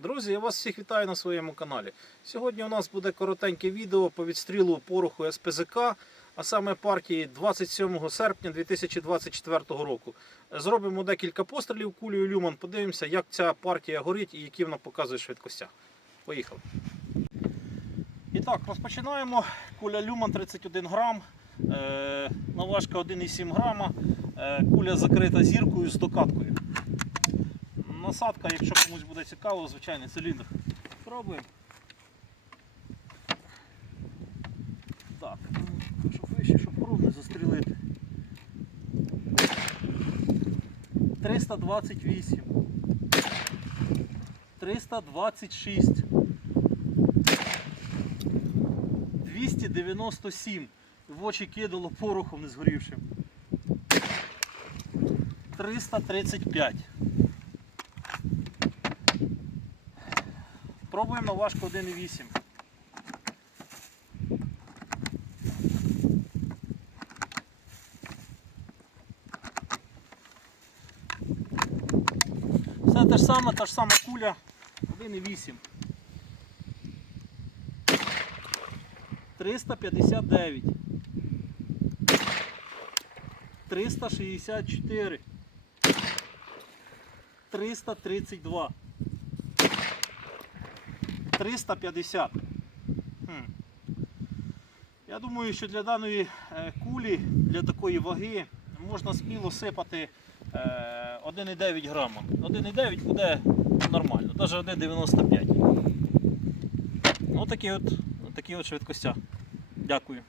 Друзі, я вас всіх вітаю на своєму каналі. Сьогодні у нас буде коротеньке відео по відстрілу пороху СПЗК, а саме партії 27 серпня 2024 року. Зробимо декілька пострілів кулею Люман, подивимося, як ця партія горить і які вона показує швидкостях. Поїхали. І так, розпочинаємо. Куля Люман 31 грам, е, наважка 1,7 грама, е, куля закрита зіркою з докаткою. Насадка, якщо комусь буде цікаво, звичайний циліндр. Пробуємо. Так, щоб вище, щоб кров не застрілити. 328. 326. 297. В очі кидало порохом не згорівшим. 335. Пробуємо на важку 1,8. Все те ж саме, та ж сама куля 1,8. 359. 364. 332. 350. Хм. Я думаю, що для даної е, кулі, для такої ваги, можна сміло сипати е, 1,9 грама. 1,9 буде нормально, навіть 1,95. Ось такі от, от швидкостя. Дякую.